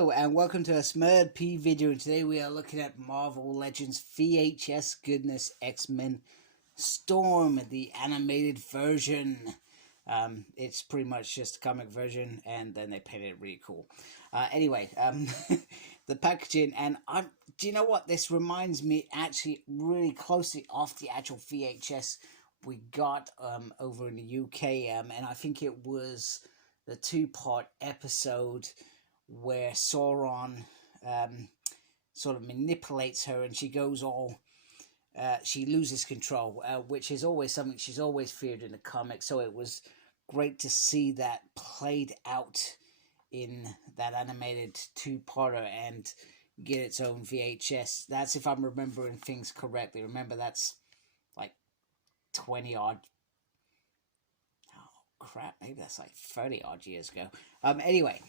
Hello and welcome to a Smurd P video. Today we are looking at Marvel Legends VHS Goodness X-Men Storm, the animated version. It's pretty much just a comic version, and then they painted it really cool. Anyway, the packaging, and do you know what? This reminds me actually really closely of the actual VHS we got over in the UK, and I think it was the two-part episode where Sauron sort of manipulates her, and she goes all she loses control, which is always something she's always feared in the comics. So it was great to see that played out in that animated two-parter and get its own VHS. That's if I'm remembering things correctly. Remember, that's like 20 odd, oh crap, maybe that's like 30 odd years ago. Anyway,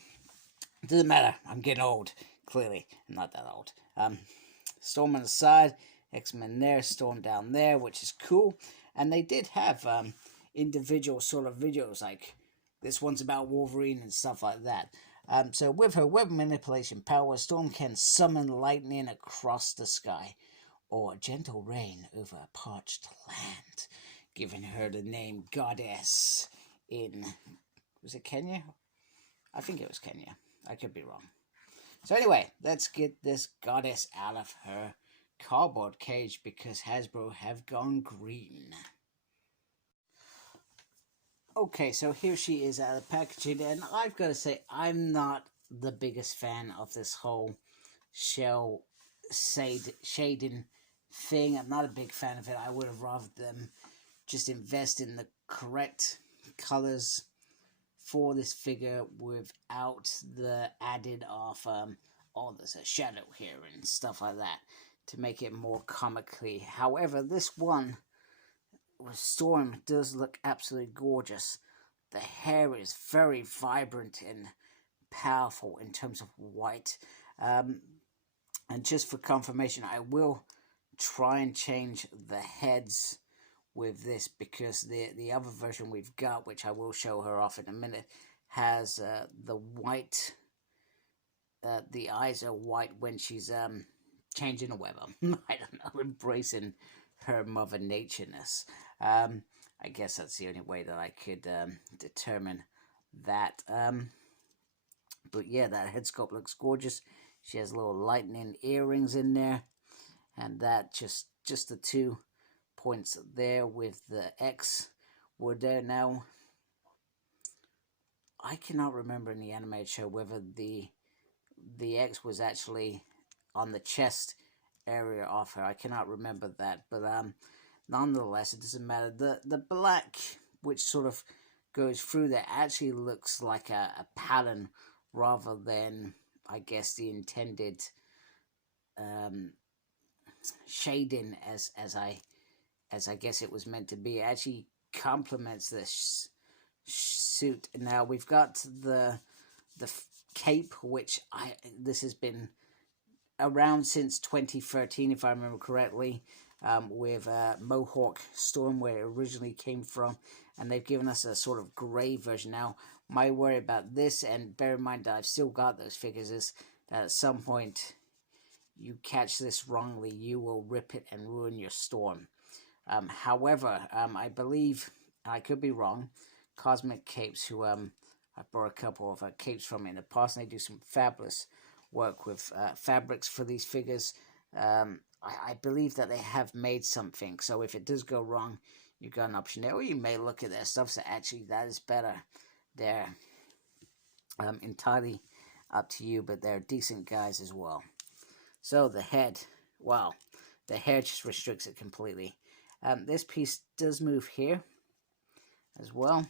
it doesn't matter. I'm getting old. Clearly, I'm not that old. Storm on the side, X-Men there, Storm down there, which is cool. And they did have individual sort of videos, like this one's about Wolverine and stuff like that. So with her web manipulation power, Storm can summon lightning across the sky, or gentle rain over a parched land, giving her the name Goddess in, was it Kenya? I think it was Kenya. I could be wrong. So anyway, let's get this goddess out of her cardboard cage because Hasbro have gone green. Okay, so here she is out of the packaging, and I've got to say, I'm not the biggest fan of this whole shell shading thing. I'm not a big fan of it. I would have rather them just invest in the correct colors for this figure without the added of oh, there's a shadow here and stuff like that to make it more comically. However, this one with Storm does look absolutely gorgeous. The hair is very vibrant and powerful in terms of white. And just for confirmation, I will try and change the heads with this, because the other version we've got, which I will show her off in a minute, has the white, the eyes are white when she's changing a weather. I don't know, embracing her mother natureness. I guess that's the only way that I could determine that. But yeah, that head sculpt looks gorgeous. She has little lightning earrings in there, and that just the two points there with the X were there. Now, I cannot remember in the animated show whether the X was actually on the chest area of her. I cannot remember that, but nonetheless, it doesn't matter. The black, which sort of goes through there, actually looks like a pattern rather than, I guess, the intended shading as I guess it was meant to be. It actually complements this suit. Now we've got the cape, which this has been around since 2013, if I remember correctly, with Mohawk Storm, where it originally came from, and they've given us a sort of grey version. Now, my worry about this, and bear in mind that I've still got those figures, is that at some point you catch this wrongly, you will rip it and ruin your Storm. However, I believe, I could be wrong, Cosmic Capes, who I've brought a couple of capes from in the past, and they do some fabulous work with fabrics for these figures. I believe that they have made something, so if it does go wrong, you've got an option there, or you may look at their stuff, so actually that is better. They're entirely up to you, but they're decent guys as well. So the head, wow, the hair just restricts it completely. This piece does move here as well.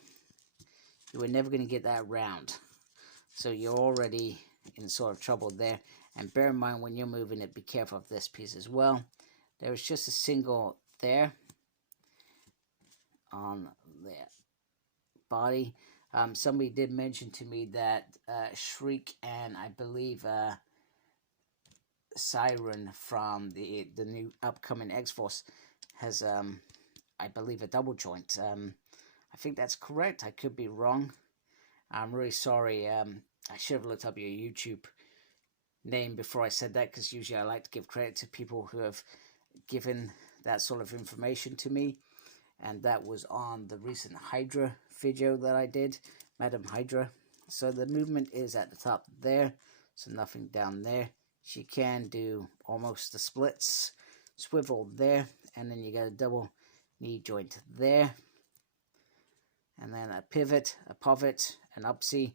You were never going to get that round, so you're already in sort of trouble there. And bear in mind, when you're moving it, be careful of this piece as well. There was just a single there on the body. Somebody did mention to me that Shriek and I believe Siren from the new upcoming X-Force has, I believe, a double joint. I think that's correct. I could be wrong. I'm really sorry. I should have looked up your YouTube name before I said that, because usually I like to give credit to people who have given that sort of information to me. And that was on the recent Hydra video that I did, Madam Hydra. So the movement is at the top there, so nothing down there. She can do almost the splits, swivel there, and then you get a double knee joint there, and then a pivot, a pivot, an upsy,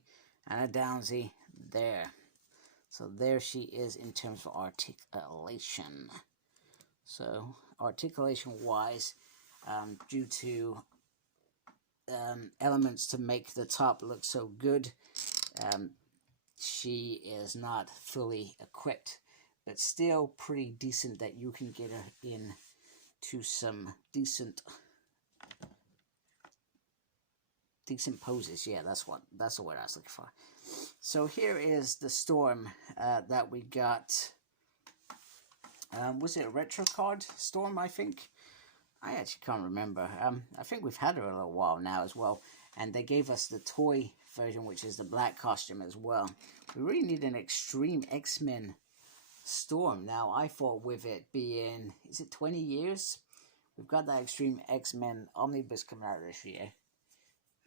and a downsy there. So there she is in terms of articulation. So articulation wise, due to elements to make the top look so good, she is not fully equipped, but still pretty decent that you can get her in to some decent poses. Yeah, that's the word I was looking for. So here is the Storm that we got. Was it a retro card Storm, I think? I actually can't remember. I think we've had her a little while now as well. And they gave us the toy version, which is the black costume as well. We really need an Extreme X-Men Storm. Now, I thought with it being, is it 20 years? We've got that Extreme X-Men Omnibus coming out this year.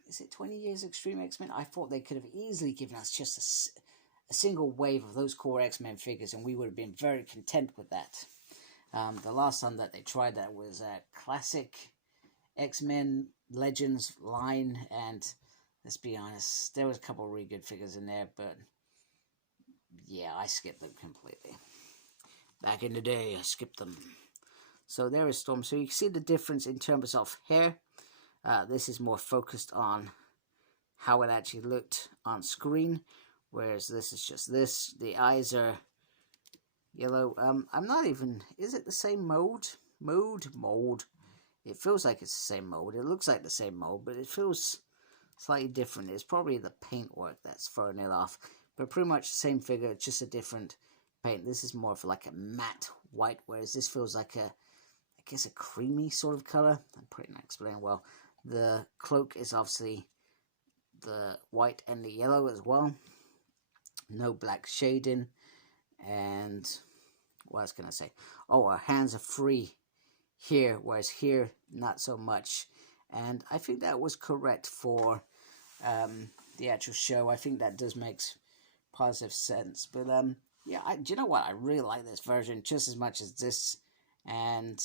Is it 20 years Extreme X-Men? I thought they could have easily given us just a single wave of those core X-Men figures, and we would have been very content with that. The last time that they tried that was a classic X-Men Legends line, and let's be honest, there was a couple of really good figures in there, but yeah, I skipped them completely. Back in the day, I skipped them. So there is Storm. So you can see the difference in terms of hair. This is more focused on how it actually looked on screen, whereas this is just this. The eyes are yellow. I'm not even, is it the same mold? Mold. It feels like it's the same mold. It looks like the same mold, but it feels slightly different. It's probably the paintwork that's throwing it off. But pretty much the same figure, just a different paint. This is more of like a matte white, whereas this feels like a, I guess, a creamy sort of color. I'm pretty not explaining well. The cloak is obviously the white and the yellow as well. No black shading. And what I was going to say, oh, our hands are free here, whereas here not so much. And I think that was correct for the actual show. I think that does make positive sense. But yeah, do you know what, I really like this version just as much as this. And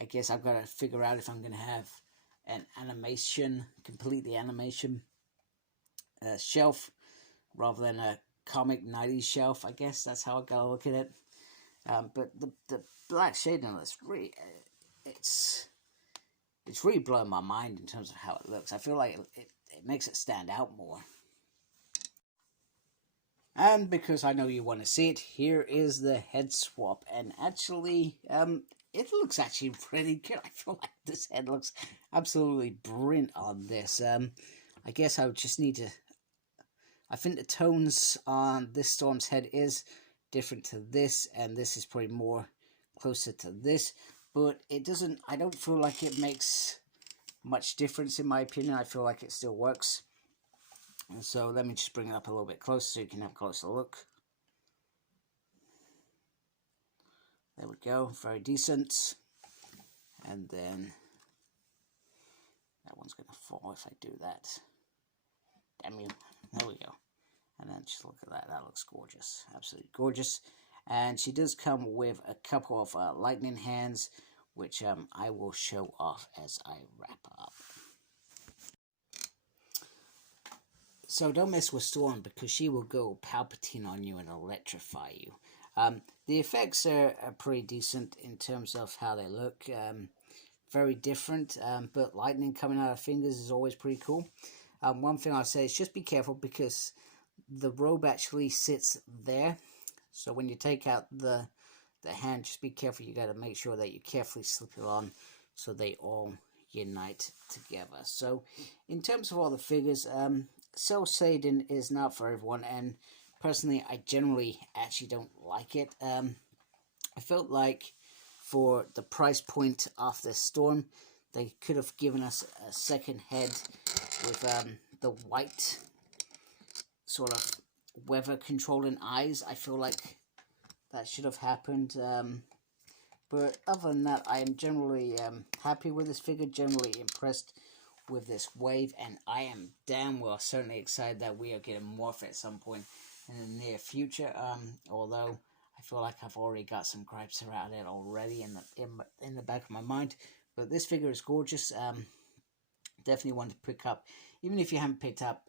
I guess I've got to figure out if I'm going to have an animation, completely animation shelf rather than a comic 90s shelf. I guess that's how I gotta look at it. But the black shading on this really, it's really blowing my mind in terms of how it looks. I feel like it makes it stand out more. And because I know you want to see it, here is the head swap. And actually, it looks actually pretty good. I feel like this head looks absolutely brilliant on this. I guess I would just need to, I think the tones on this Storm's head is different to this, and this is probably more closer to this, but it doesn't, I don't feel like it makes much difference in my opinion. I feel like it still works. And so let me just bring it up a little bit closer so you can have a closer look. There we go, very decent. And then that one's going to fall if I do that. Damn you. There we go. And then just look at that. That looks gorgeous. Absolutely gorgeous. And she does come with a couple of lightning hands, which I will show off as I wrap up. So don't mess with Storm, because she will go Palpatine on you and electrify you. The effects are pretty decent in terms of how they look. Very different, but lightning coming out of fingers is always pretty cool. One thing I'll say is just be careful, because the robe actually sits there. So when you take out the hand, just be careful. You got to make sure that you carefully slip it on so they all unite together. So in terms of all the figures, cell shading is not for everyone, and personally I generally actually don't like it. I felt like for the price point of this Storm, they could have given us a second head with the white sort of weather controlling eyes. I feel like that should have happened. But other than that, I am generally happy with this figure, generally impressed with this wave, and I am damn well certainly excited that we are getting more of it at some point in the near future. Although I feel like I've already got some gripes around it already in the back of my mind. But this figure is gorgeous. Definitely one to pick up. Even if you haven't picked up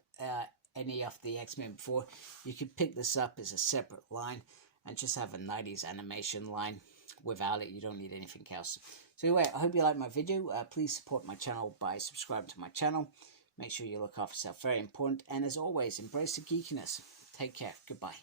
any of the X-Men before, you could pick this up as a separate line and just have a 90s animation line. Without it, you don't need anything else. So anyway, I hope you like my video. Please support my channel by subscribing to my channel. Make sure you look after yourself, very important. And as always, embrace the geekiness. Take care. Goodbye.